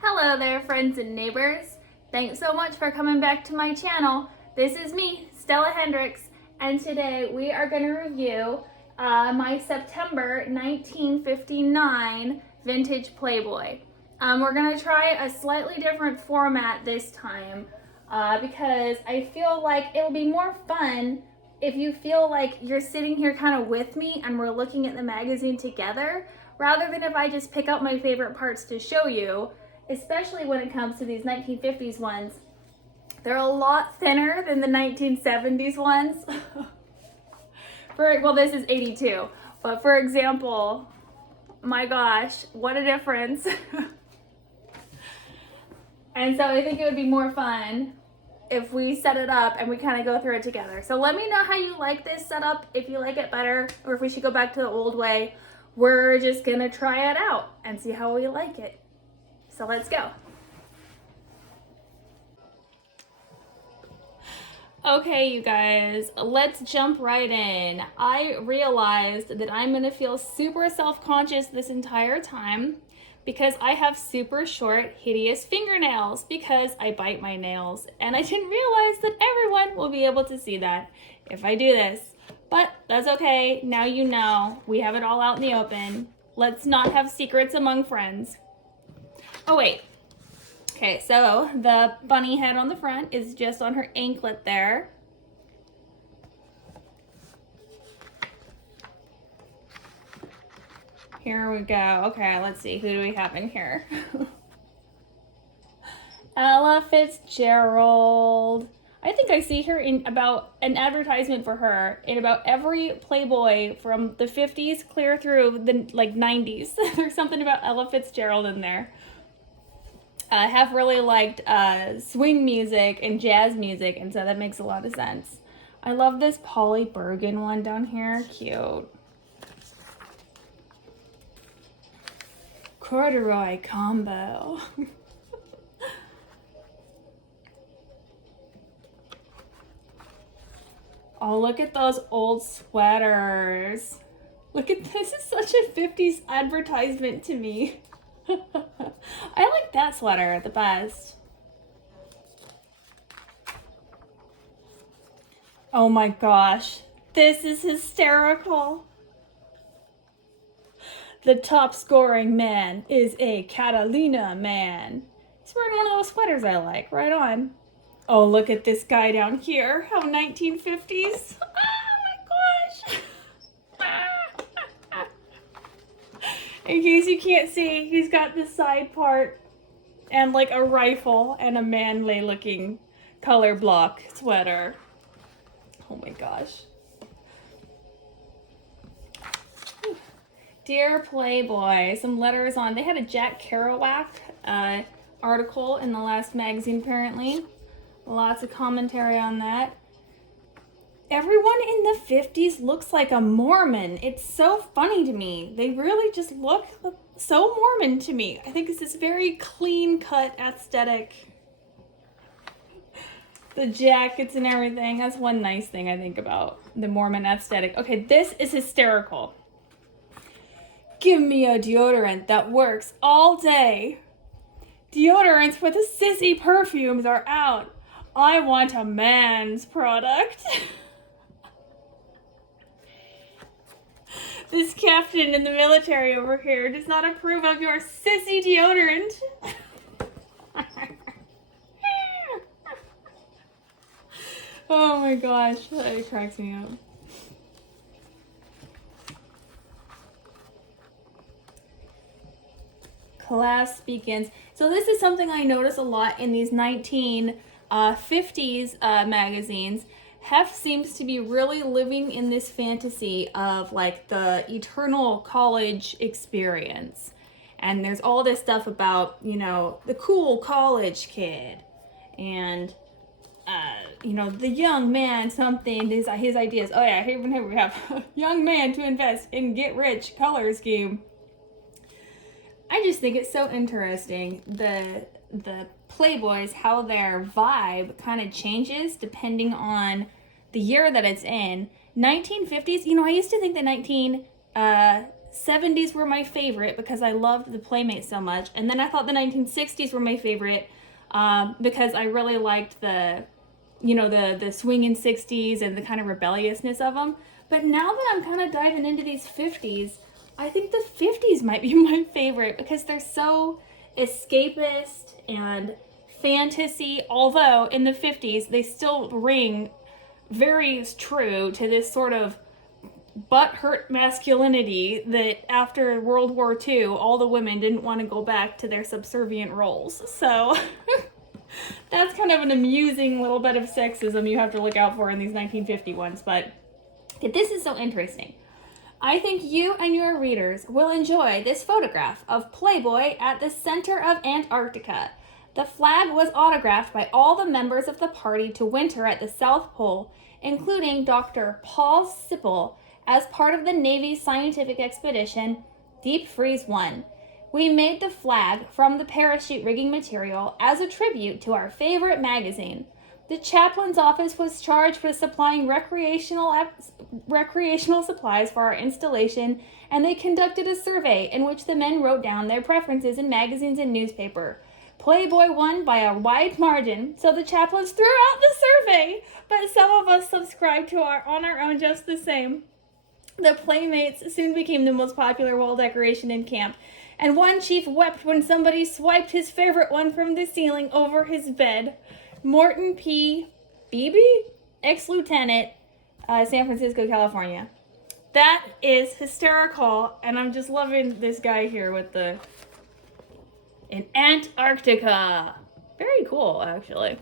Hello there, friends and neighbors. Thanks so much for coming back to my channel. This is me, Stella Hendricks, and today we are going to review my September 1959 vintage Playboy. We're going to try a slightly different format this time because I feel like it'll be more fun if you feel like you're sitting here kind of with me and we're looking at the magazine together, rather than if I just pick out my favorite parts to show you, especially when it comes to these 1950s ones. They're a lot thinner than the 1970s ones. Well, this is 82, but for example, my gosh, what a difference. And so I think it would be more fun if we set it up and we kind of go through it together. So let me know how you like this setup, if you like it better, or if we should go back to the old way. We're just gonna try it out and see how we like it. So let's go. Okay, you guys, let's jump right in. I realized that I'm gonna feel super self-conscious this entire time because I have super short, hideous fingernails because I bite my nails. And I didn't realize that everyone will be able to see that if I do this. But that's okay, now you know. We have it all out in the open. Let's not have secrets among friends. Oh wait. Okay, so the bunny head on the front is just on her anklet there. Here we go. Okay, let's see. Who do we have in here? Ella Fitzgerald. I think I see her in about an advertisement for her in about every Playboy from the 50s clear through the 90s. There's something about Ella Fitzgerald in there. I have really liked swing music and jazz music, and so that makes a lot of sense. I love this Polly Bergen one down here. Cute. Corduroy combo. Oh, look at those old sweaters. Look at this. Is such a 50s advertisement to me. I like that sweater the best. Oh my gosh, this is hysterical. The top scoring man is a Catalina man. He's wearing one of those sweaters I like. Right on. Oh, look at this guy down here. How 1950s. Oh my gosh. In case you can't see, he's got the side part and like a rifle and a manly looking color block sweater. Oh my gosh. Dear Playboy, some letters on. They had a Jack Kerouac article in the last magazine apparently. Lots of commentary on that. Everyone in the 50s looks like a Mormon. It's so funny to me. They really just look so Mormon to me. I think it's this very clean-cut aesthetic. The jackets and everything. That's one nice thing I think about the Mormon aesthetic. Okay, this is hysterical. Give me a deodorant that works all day. Deodorants with sissy perfumes are out. I want a man's product. This captain in the military over here does not approve of your sissy deodorant. Oh my gosh, that cracks me up. Class begins. So this is something I notice a lot in these 1950s magazines. Hef seems to be really living in this fantasy of like the eternal college experience. And there's all this stuff about, you know, the cool college kid and, you know, the young man, something, his ideas. Oh yeah, here we have young man to invest in get rich color scheme. I just think it's so interesting, the Playboys, how their vibe kind of changes depending on the year that it's in. 1950s, you know, I used to think the 70s were my favorite because I loved the Playmates so much. And then I thought the 1960s were my favorite because I really liked the swinging 60s and the kind of rebelliousness of them. But now that I'm kind of diving into these 50s, I think the 50s might be my favorite because they're so escapist and fantasy, although in the 50s they still ring very true to this sort of butthurt masculinity that after World War II, all the women didn't want to go back to their subservient roles. So that's kind of an amusing little bit of sexism you have to look out for in these 1950 ones. But this is so interesting. I think you and your readers will enjoy this photograph of Playboy at the center of Antarctica. The flag was autographed by all the members of the party to winter at the South Pole, including Dr. Paul Sipple, as part of the Navy's scientific expedition, Deep Freeze 1. We made the flag from the parachute rigging material as a tribute to our favorite magazine. The chaplain's office was charged with supplying recreational supplies for our installation, and they conducted a survey in which the men wrote down their preferences in magazines and newspaper. Playboy won by a wide margin, so the chaplains threw out the survey, but some of us subscribed to on our own just the same. The Playmates soon became the most popular wall decoration in camp, and one chief wept when somebody swiped his favorite one from the ceiling over his bed. Morton P. Beebe, ex-lieutenant, San Francisco, California. That is hysterical, and I'm just loving this guy here with in Antarctica. Very cool, actually.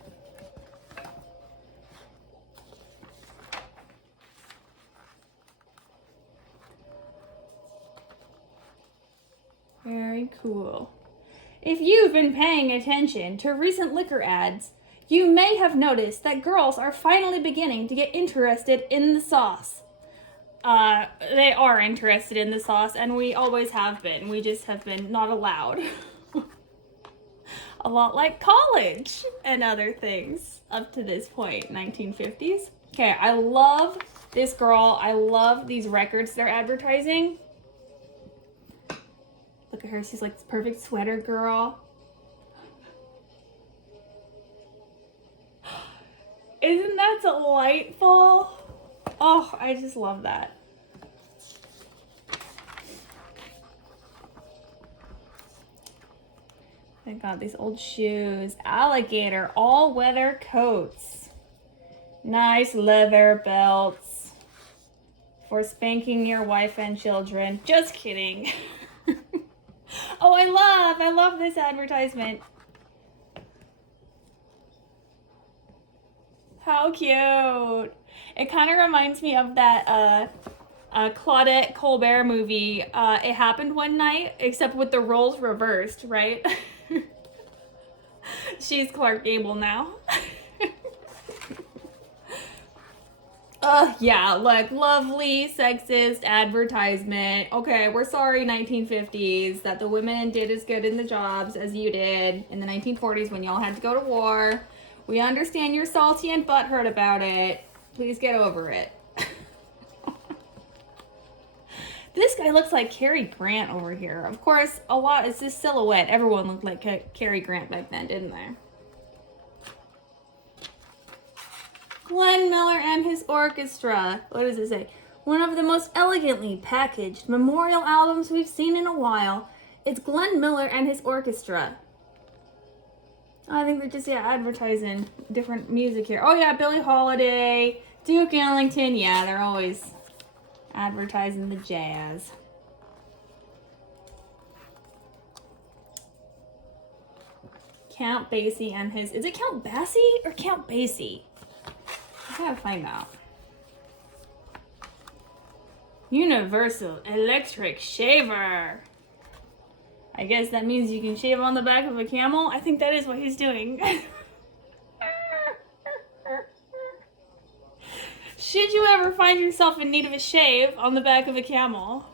Very cool. If you've been paying attention to recent liquor ads, you may have noticed that girls are finally beginning to get interested in the sauce. They are interested in the sauce, and we always have been. We just have been not allowed. A lot like college and other things up to this point, 1950s. Okay, I love this girl. I love these records they're advertising. Look at her, she's like this perfect sweater girl. Isn't that delightful? Oh, I just love that. They got these old shoes, alligator, all-weather coats, nice leather belts for spanking your wife and children. Just kidding. Oh, I love this advertisement. How cute. It kind of reminds me of that Claudette Colbert movie, It Happened One Night, except with the roles reversed, right? She's Clark Gable now. Yeah, like lovely sexist advertisement. Okay, we're sorry 1950s that the women did as good in the jobs as you did in the 1940s when y'all had to go to war. We understand you're salty and butthurt about it. Please get over it. This guy looks like Cary Grant over here. Of course, it's this silhouette. Everyone looked like Cary Grant back then, didn't they? Glenn Miller and his orchestra. What does it say? One of the most elegantly packaged memorial albums we've seen in a while. It's Glenn Miller and his orchestra. I think they're just, advertising different music here. Oh, yeah, Billie Holiday, Duke Ellington. Yeah, they're always advertising the jazz. Count Basie and his... Is it Count Basie or Count Basie? I gotta find out. Universal Electric Shaver. I guess that means you can shave on the back of a camel. I think that is what he's doing. Should you ever find yourself in need of a shave on the back of a camel?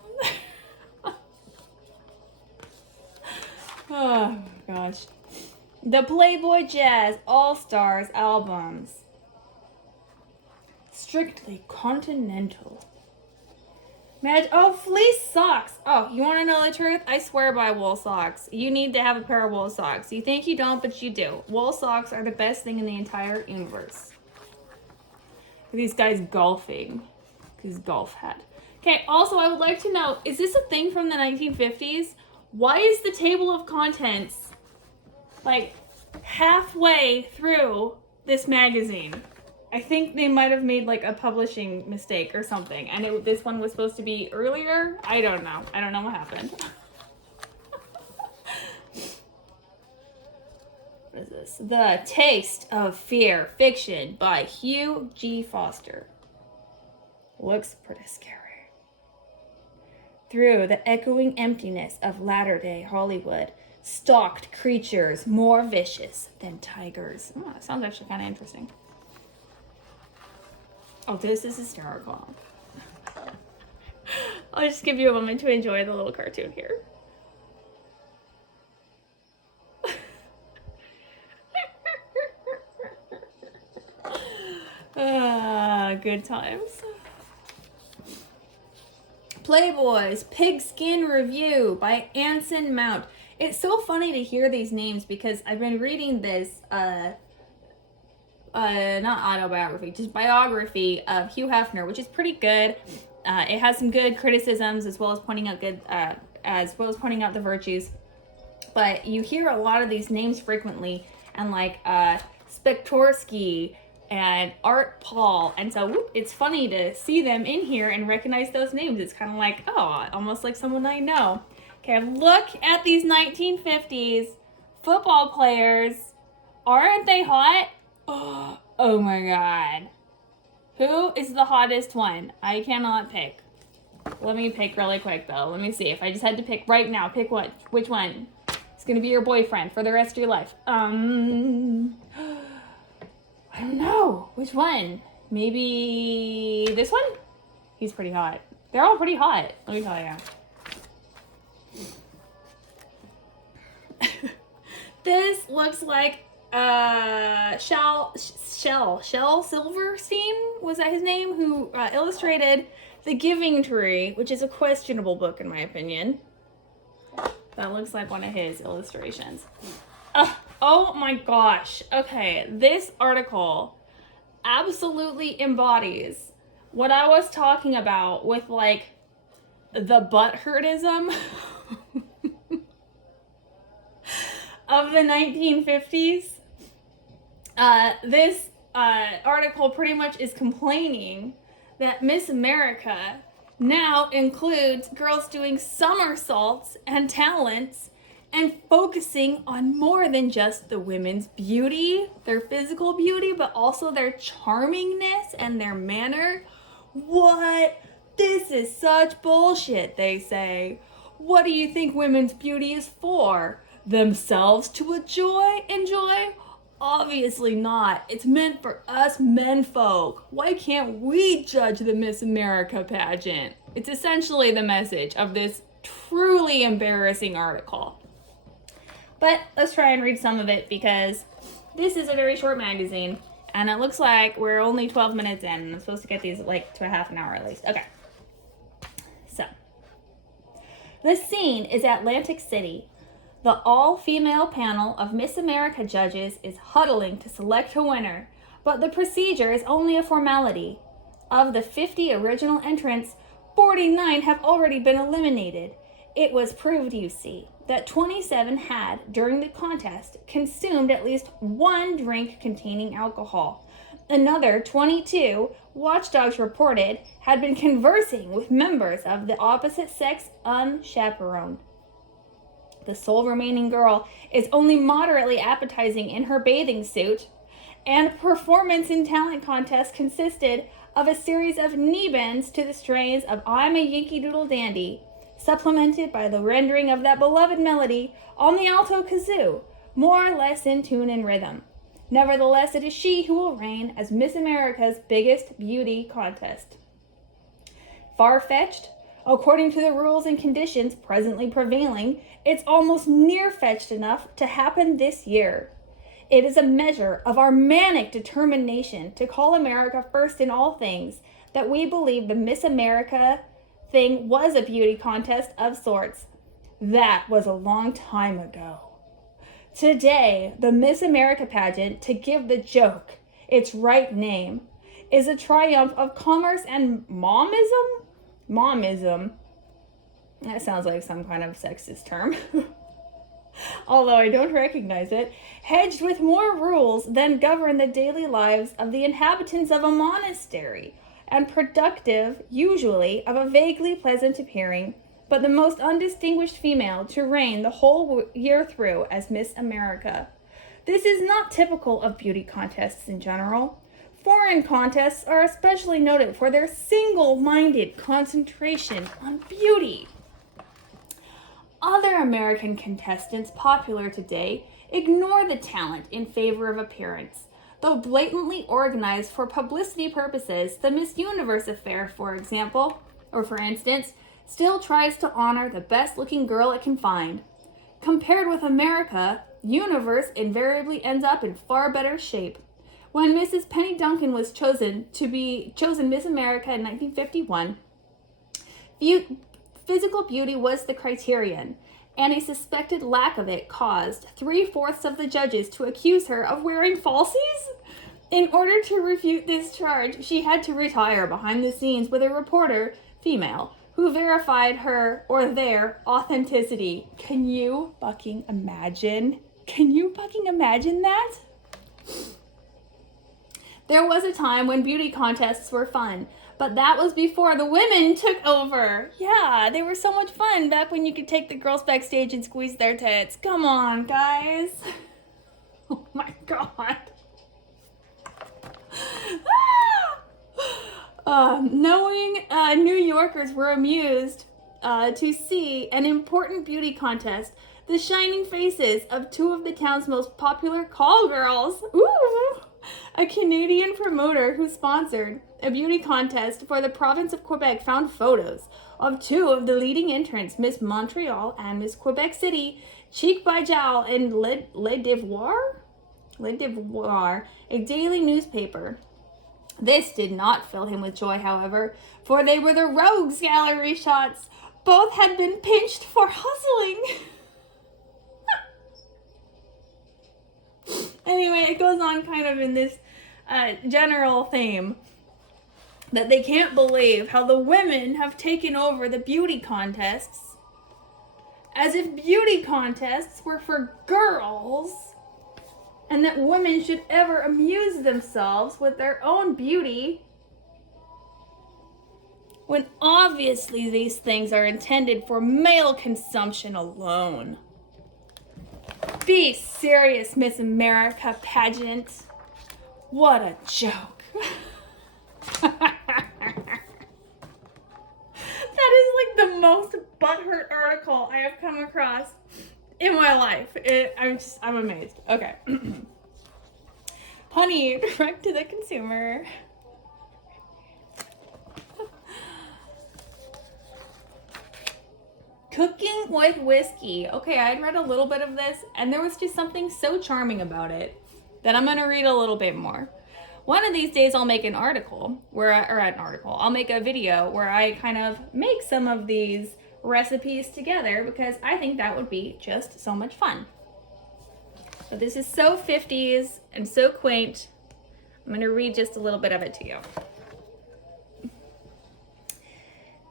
Oh gosh. The Playboy Jazz All-Stars albums. Strictly continental. Oh, fleece socks. Oh, you want to know the truth? I swear by wool socks. You need to have a pair of wool socks. You think you don't, but you do. Wool socks are the best thing in the entire universe. These guys golfing. His golf hat. Okay, also I would like to know, is this a thing from the 1950s? Why is the table of contents like halfway through this magazine? I think they might have made like a publishing mistake or something, and this one was supposed to be earlier. I don't know what happened. What is this? The Taste of Fear Fiction by Hugh G. Foster. Looks pretty scary. Through the echoing emptiness of latter-day Hollywood, stalked creatures more vicious than tigers. Oh, that sounds actually kind of interesting. Oh, this is hysterical. I'll just give you a moment to enjoy the little cartoon here. Good times. Playboy's Pigskin Review by Anson Mount. It's so funny to hear these names because I've been reading this, not autobiography, just biography of Hugh Hefner, which is pretty good. It has some good criticisms as well as pointing out the virtues. But you hear a lot of these names frequently, and like Spektorsky and Art Paul, and so it's funny to see them in here and recognize those names. It's kind of like, oh, almost like someone I know. Okay, look at these 1950s football players. Aren't they hot? Oh my god. Who is the hottest one? I cannot pick. Let me pick really quick though. Let me see. If I just had to pick right now, pick what? Which one? It's gonna be your boyfriend for the rest of your life. I don't know. Which one? Maybe this one? He's pretty hot. They're all pretty hot, let me tell you. This looks like Shel Silverstein, was that his name? Who illustrated The Giving Tree, which is a questionable book in my opinion. That looks like one of his illustrations. Oh my gosh. Okay, this article absolutely embodies what I was talking about with like the butthurtism of the 1950s. This article pretty much is complaining that Miss America now includes girls doing somersaults and talents and focusing on more than just the women's beauty, their physical beauty, but also their charmingness and their manner. What? This is such bullshit, they say. What do you think women's beauty is for? Themselves to enjoy? Obviously not. It's meant for us menfolk. Why can't we judge the Miss America pageant? It's essentially the message of this truly embarrassing article. But let's try and read some of it because this is a very short magazine and it looks like we're only 12 minutes in and I'm supposed to get these like to a half an hour at least. Okay. So, the scene is Atlantic City. The all-female panel of Miss America judges is huddling to select a winner, but the procedure is only a formality. Of the 50 original entrants, 49 have already been eliminated. It was proved, you see, that 27 had, during the contest, consumed at least one drink containing alcohol. Another 22, watchdogs reported, had been conversing with members of the opposite sex unchaperoned. The sole remaining girl is only moderately appetizing in her bathing suit, and performance in talent contest consisted of a series of knee bends to the strains of I'm a Yankee Doodle Dandy, supplemented by the rendering of that beloved melody on the alto kazoo, more or less in tune and rhythm. Nevertheless, it is she who will reign as Miss America's biggest beauty contest. Far-fetched? According to the rules and conditions presently prevailing, it's almost near-fetched enough to happen this year. It is a measure of our manic determination to call America first in all things that we believe the Miss America thing was a beauty contest of sorts. That was a long time ago. Today, the Miss America pageant, to give the joke its right name, is a triumph of commerce and momism? Momism. That sounds like some kind of sexist term. Although I don't recognize it, hedged with more rules than govern the daily lives of the inhabitants of a monastery, and productive, usually, of a vaguely pleasant appearing, but the most undistinguished female to reign the whole year through as Miss America. This is not typical of beauty contests in general. Foreign contests are especially noted for their single-minded concentration on beauty. Other American contestants popular today ignore the talent in favor of appearance. Though blatantly organized for publicity purposes, the Miss Universe affair, for instance, still tries to honor the best-looking girl it can find. Compared with America, Universe invariably ends up in far better shape. When Mrs. Penny Duncan was chosen Miss America in 1951, physical beauty was the criterion, and a suspected lack of it caused 3/4 of the judges to accuse her of wearing falsies. In order to refute this charge, she had to retire behind the scenes with a reporter, female, who verified her or their authenticity. Can you fucking imagine? Can you fucking imagine that? There was a time when beauty contests were fun, but that was before the women took over. Yeah, they were so much fun back when you could take the girls backstage and squeeze their tits. Come on, guys. Oh my God. Knowing New Yorkers were amused to see an important beauty contest, the shining faces of two of the town's most popular call girls. Ooh! A Canadian promoter who sponsored a beauty contest for the province of Quebec found photos of two of the leading entrants, Miss Montreal and Miss Quebec City, cheek by jowl in Le Devoir, a daily newspaper. This did not fill him with joy, however, for they were the rogues gallery shots. Both had been pinched for hustling. Anyway, it goes on kind of in this general theme that they can't believe how the women have taken over the beauty contests, as if beauty contests were for girls, and that women should ever amuse themselves with their own beauty, when obviously these things are intended for male consumption alone. Be serious, Miss America pageant. What a joke. That is like the most butthurt article I have come across in my life. I'm amazed. Okay. Honey, direct to the consumer. Cooking with whiskey. Okay, I'd read a little bit of this, and there was just something so charming about it that I'm going to read a little bit more. One of these days I'll make I'll make a video where I kind of make some of these recipes together, because I think that would be just so much fun. But this is so 50s and so quaint. I'm going to read just a little bit of it to you.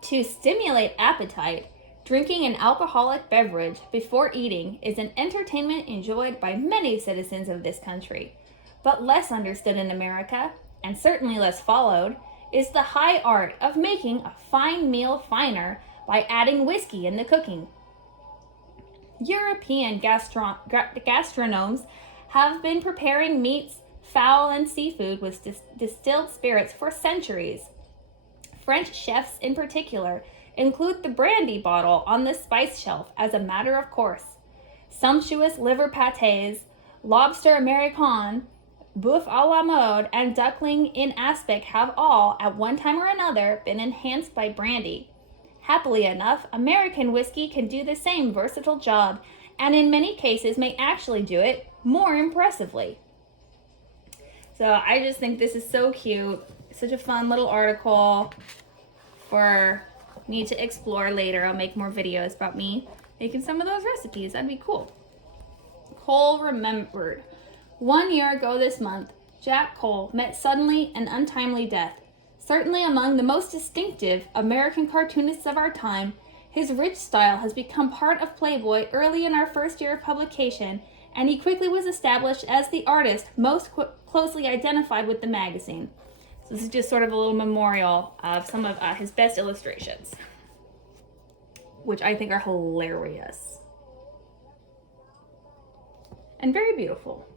To stimulate appetite, drinking an alcoholic beverage before eating is an entertainment enjoyed by many citizens of this country. But less understood in America, and certainly less followed, is the high art of making a fine meal finer by adding whiskey in the cooking. European gastronomes have been preparing meats, fowl, and seafood with distilled spirits for centuries. French chefs in particular include the brandy bottle on the spice shelf as a matter of course. Sumptuous liver pâtés, lobster américain, boeuf à la mode, and duckling in aspic have all, at one time or another, been enhanced by brandy. Happily enough, American whiskey can do the same versatile job, and in many cases may actually do it more impressively. So I just think this is so cute. Such a fun little article for need to explore later. I'll make more videos about me making some of those recipes. That'd be cool. Cole remembered. 1 year ago this month, Jack Cole met suddenly an untimely death. Certainly among the most distinctive American cartoonists of our time, his rich style has become part of Playboy early in our first year of publication, and he quickly was established as the artist most closely identified with the magazine. So this is just sort of a little memorial of some of his best illustrations, which I think are hilarious and very beautiful.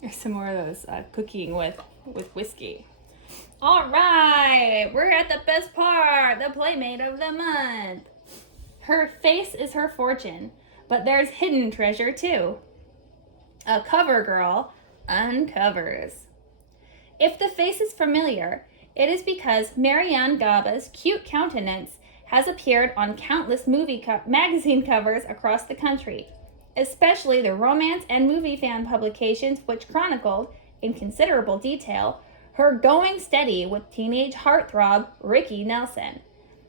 There's some more of those cooking with whiskey. All right, we're at the best part, the Playmate of the Month. Her face is her fortune, but there's hidden treasure too. A cover girl uncovers. If the face is familiar, it is because Marianne Gaba's cute countenance has appeared on countless magazine covers across the country, especially the romance and movie fan publications which chronicled, in considerable detail, her going steady with teenage heartthrob Ricky Nelson.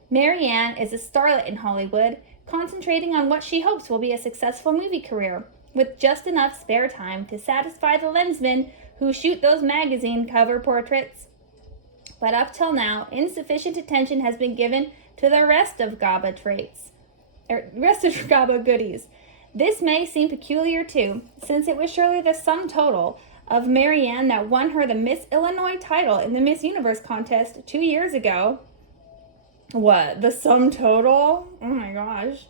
Marianne is a starlet in Hollywood, concentrating on what she hopes will be a successful movie career, with just enough spare time to satisfy the lensmen who shoot those magazine cover portraits. But up till now, insufficient attention has been given to the rest of Gaba goodies. This may seem peculiar too, since it was surely the sum total of Marianne that won her the Miss Illinois title in the Miss Universe contest 2 years ago. What? The sum total? Oh my gosh.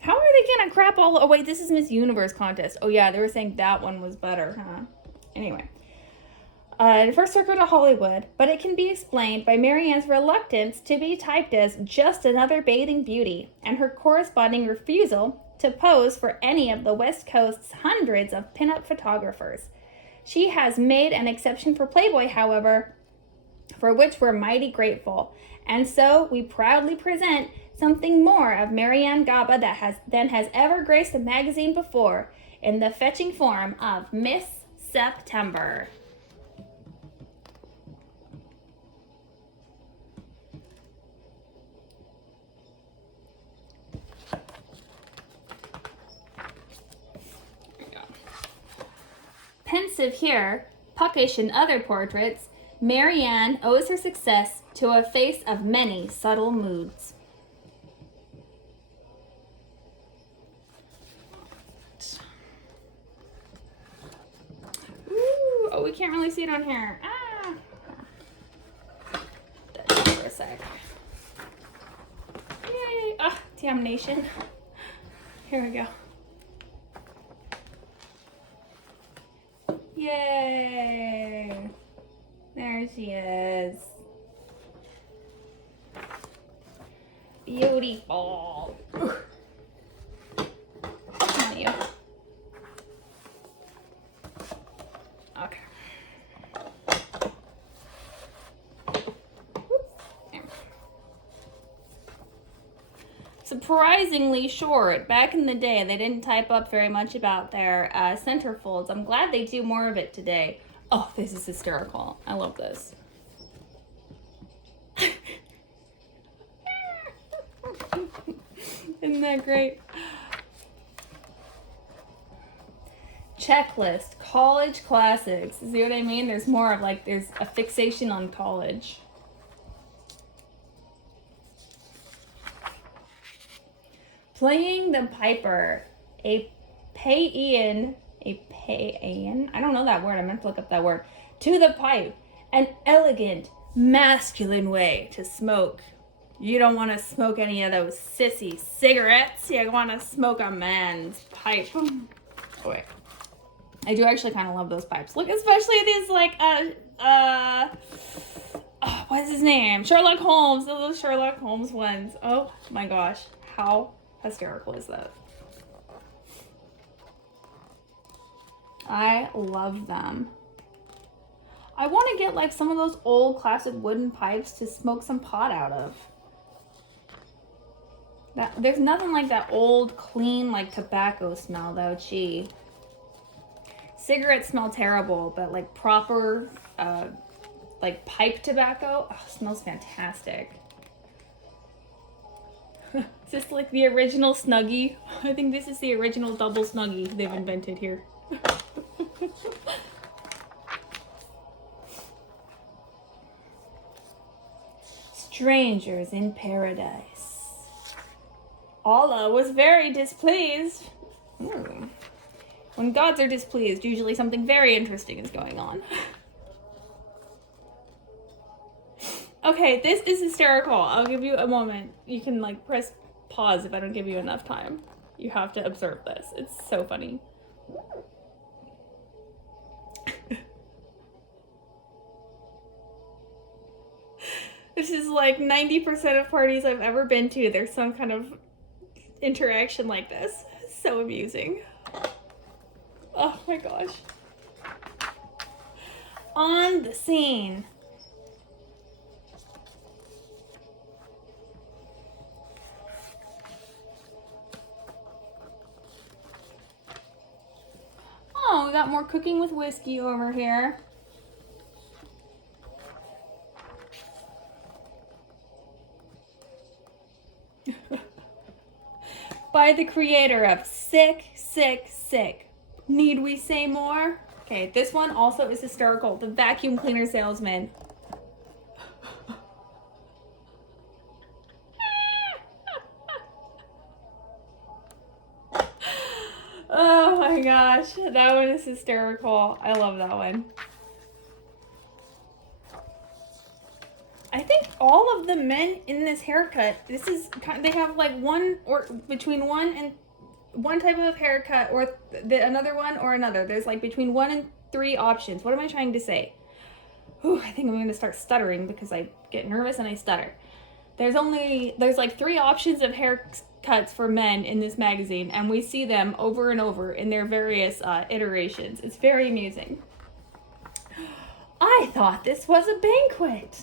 How are they gonna crap all... Oh wait, this is Miss Universe contest. Oh yeah, they were saying that one was better, huh? Anyway. First circle to Hollywood, but it can be explained by Marianne's reluctance to be typed as just another bathing beauty, and her corresponding refusal to pose for any of the West Coast's hundreds of pinup photographers. She has made an exception for Playboy, however, for which we're mighty grateful. And so we proudly present something more of Marianne Gaba than has ever graced a magazine before, in the fetching form of Miss September. Pensive here, puckish in other portraits, Marianne owes her success to a face of many subtle moods. Ooh, oh, we can't really see it on here. For a sec. Yay! Ah, damnation. Here we go. Yay! There she is. Beautiful. Come on, you. Okay. Surprisingly short. Back in the day, they didn't type up very much about their center folds. I'm glad they do more of it today. Oh, this is hysterical. I love this. Isn't that great? Checklist, college classics. See what I mean? There's more of like, there's a fixation on college. Playing the Piper, a Paean, I don't know that word, I meant to look up that word, to the pipe, an elegant, masculine way to smoke. You don't want to smoke any of those sissy cigarettes, you want to smoke a man's pipe. Oh, wait. I do actually kind of love those pipes. Look, especially these like, what's his name? Sherlock Holmes. Those Sherlock Holmes ones. Oh my gosh. How hysterical is that? I love them. I want to get like some of those old classic wooden pipes to smoke some pot out of. There's nothing like that old, clean, like tobacco smell though, gee. Cigarettes smell terrible, but like proper, like pipe tobacco, oh, smells fantastic. Is this like the original Snuggie? I think this is the original double Snuggie they've invented here. Strangers in paradise. Allah was very displeased. When gods are displeased, usually something very interesting is going on. Okay, this is hysterical. I'll give you a moment. You can like press pause if I don't give you enough time. You have to observe this. It's so funny. This is like 90% of parties I've ever been to. There's some kind of interaction like this. So amusing. Oh my gosh. On the scene. Oh, we got more cooking with whiskey over here. By the creator of Sick, Sick, Sick. Need we say more? Okay, this one also is hysterical. The vacuum cleaner salesman. Oh my gosh, that one is hysterical. I love that one. I think all of the men in this haircut, they have like one or between one type of haircut or another one or another. There's like between 1 and 3 options. What am I trying to say? Ooh, I think I'm going to start stuttering because I get nervous and I stutter. There's like 3 options of haircuts for men in this magazine, and we see them over and over in their various iterations. It's very amusing. I thought this was a banquet.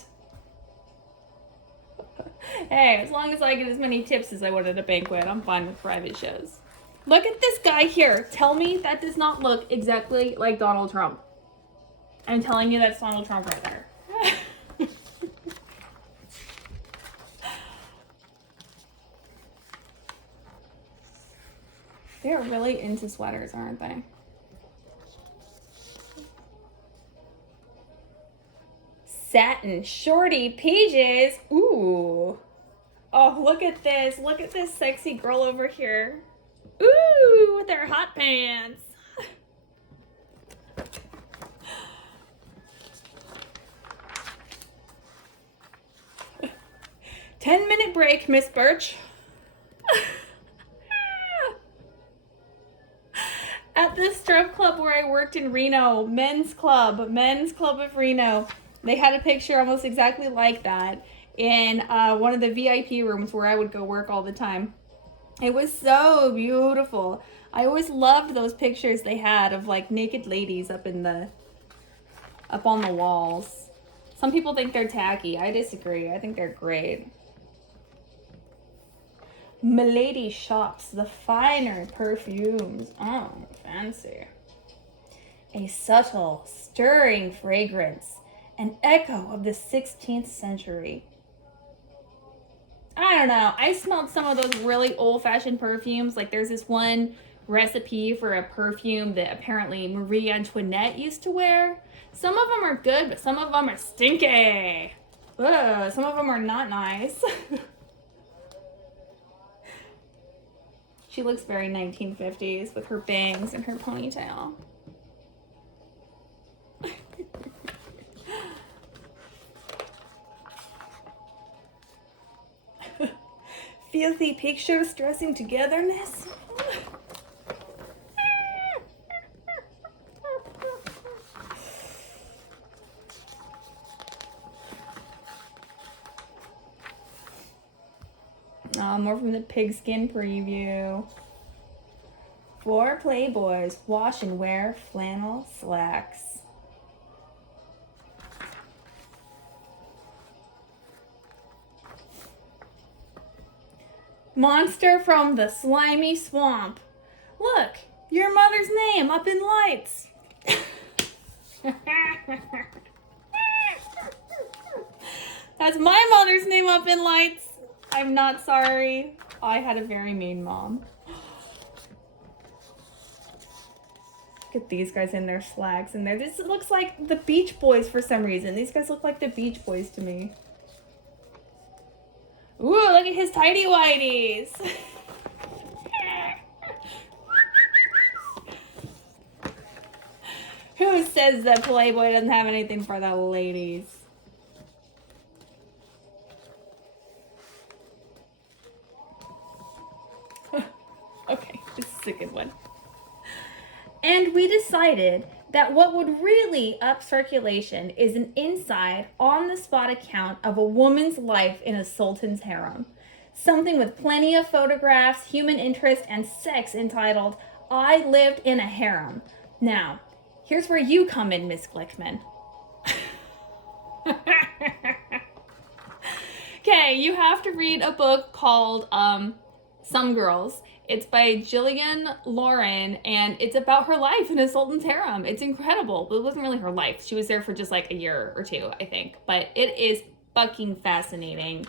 Hey, as long as I get as many tips as I would at a banquet, I'm fine with private shows. Look at this guy here. Tell me that does not look exactly like Donald Trump. I'm telling you that's Donald Trump right there. They're really into sweaters, aren't they? Satin shorty pages. Ooh. Oh, look at this. Look at this sexy girl over here. Ooh, with her hot pants. 10-minute break, Miss Birch. At the strip club where I worked in Reno, Men's Club of Reno, they had a picture almost exactly like that in one of the VIP rooms where I would go work all the time. It was so beautiful. I always loved those pictures they had of like naked ladies up on the walls. Some people think they're tacky. I disagree. I think they're great. Milady shops the finer perfumes. Oh, fancy. A subtle, stirring fragrance, an echo of the 16th century. I don't know. I smelled some of those really old-fashioned perfumes. Like there's this one recipe for a perfume that apparently Marie Antoinette used to wear. Some of them are good, but some of them are stinky. Ugh, some of them are not nice. She looks very 1950s with her bangs and her ponytail. Filthy pictures stressing togetherness. More from the pigskin preview. For Playboys, wash and wear flannel slacks. Monster from the slimy swamp. Look, your mother's name up in lights. That's my mother's name up in lights. I'm not sorry. I had a very mean mom. Look at these guys in their slacks and this looks like the Beach Boys for some reason. These guys look like the Beach Boys to me. Ooh, look at his tighty whities. Who says that Playboy doesn't have anything for the ladies? Okay, this is a good one. And we decided that what would really up circulation is an inside, on-the-spot account of a woman's life in a sultan's harem. Something with plenty of photographs, human interest, and sex entitled, I Lived in a Harem. Now, here's where you come in, Miss Glickman. Okay, you have to read a book called Some Girls. It's by Gillian Lauren, and it's about her life in a sultan's harem. It's incredible. But it wasn't really her life. She was there for just like a year or two, I think. But it is fucking fascinating.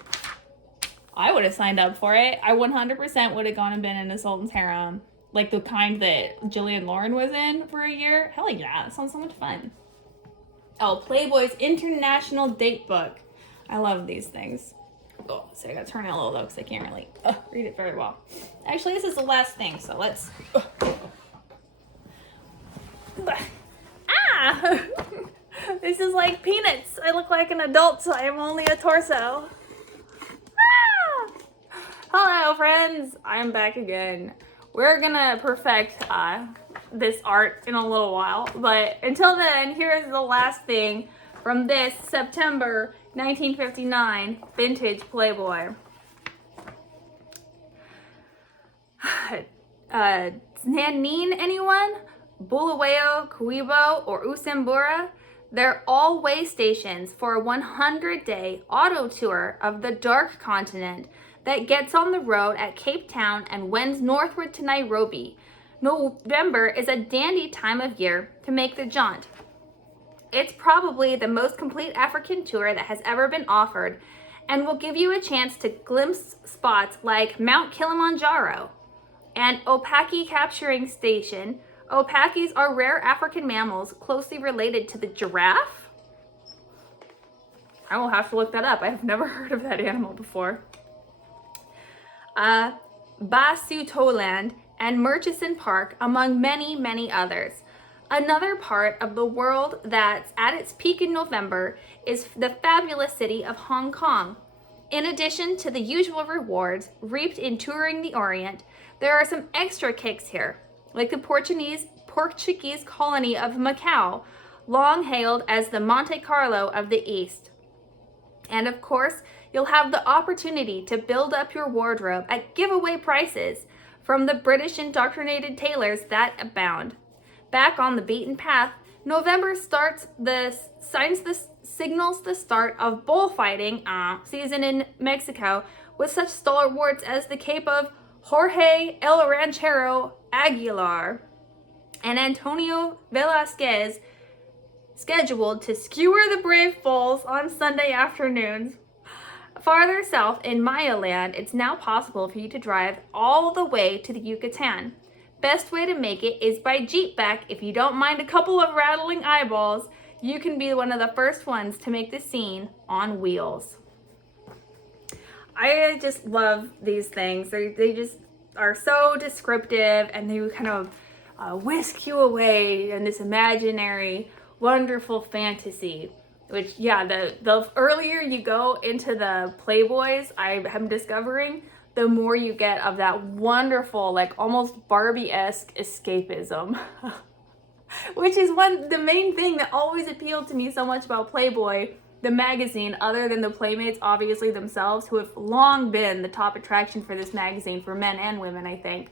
I would have signed up for it. I 100% would have gone and been in a sultan's harem. Like the kind that Gillian Lauren was in for a year. Hell yeah, that sounds so much fun. Oh, Playboy's International Date Book. I love these things. Oh, so I gotta turn it a little though because I can't really read it very well. Actually, this is the last thing, so let's... Ah! This is like Peanuts. I look like an adult, so I am only a torso. Ah! Hello, friends. I'm back again. We're gonna perfect this art in a little while, but until then, here's the last thing from this September 1959 vintage Playboy. Nanin, anyone? Bulawayo, Kuibo, or Usambura? They're all way stations for a 100-day auto tour of the Dark Continent that gets on the road at Cape Town and wends northward to Nairobi. November is a dandy time of year to make the jaunt. It's probably the most complete African tour that has ever been offered and will give you a chance to glimpse spots like Mount Kilimanjaro and Opaki Capturing Station. Opakis are rare African mammals closely related to the giraffe. I will have to look that up. I have never heard of that animal before. Basutoland and Murchison Park, among many, many others. Another part of the world that's at its peak in November is the fabulous city of Hong Kong. In addition to the usual rewards reaped in touring the Orient, there are some extra kicks here, like the Portuguese colony of Macau, long hailed as the Monte Carlo of the East. And of course, you'll have the opportunity to build up your wardrobe at giveaway prices from the British indoctrinated tailors that abound. Back on the beaten path, November signals the start of bullfighting season in Mexico with such stalwarts as the Cape of Jorge El Ranchero Aguilar and Antonio Velasquez, scheduled to skewer the brave bulls on Sunday afternoons. Farther south in Maya land, it's now possible for you to drive all the way to the Yucatan. Best way to make it is by Jeep back. If you don't mind a couple of rattling eyeballs, you can be one of the first ones to make the scene on wheels. I just love these things. They just are so descriptive, and they kind of whisk you away in this imaginary, wonderful fantasy. Which, yeah, the earlier you go into the Playboys, I am discovering, the more you get of that wonderful, like almost Barbie-esque escapism. Which is the main thing that always appealed to me so much about Playboy the magazine, other than the Playmates, obviously themselves, who have long been the top attraction for this magazine for men and women, I think.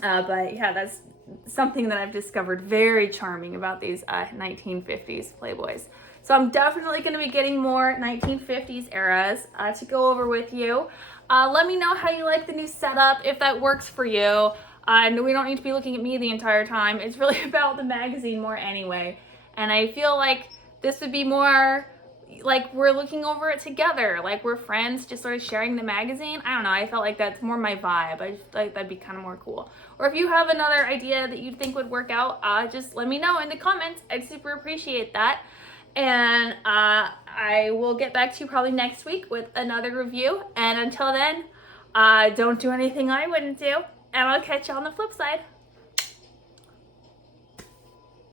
But yeah, that's something that I've discovered very charming about these 1950s Playboys. So I'm definitely going to be getting more 1950s eras to go over with you. Let me know how you like the new setup, if that works for you. And we don't need to be looking at me the entire time. It's really about the magazine more anyway. And I feel like this would be more like we're looking over it together, like we're friends just sort of sharing the magazine. I don't know, I felt like that's more my vibe. I just like that'd be kind of more cool. Or if you have another idea that you think would work out, just let me know in the comments. I'd super appreciate that. And I will get back to you probably next week with another review. And until then, don't do anything I wouldn't do. And I'll catch you on the flip side.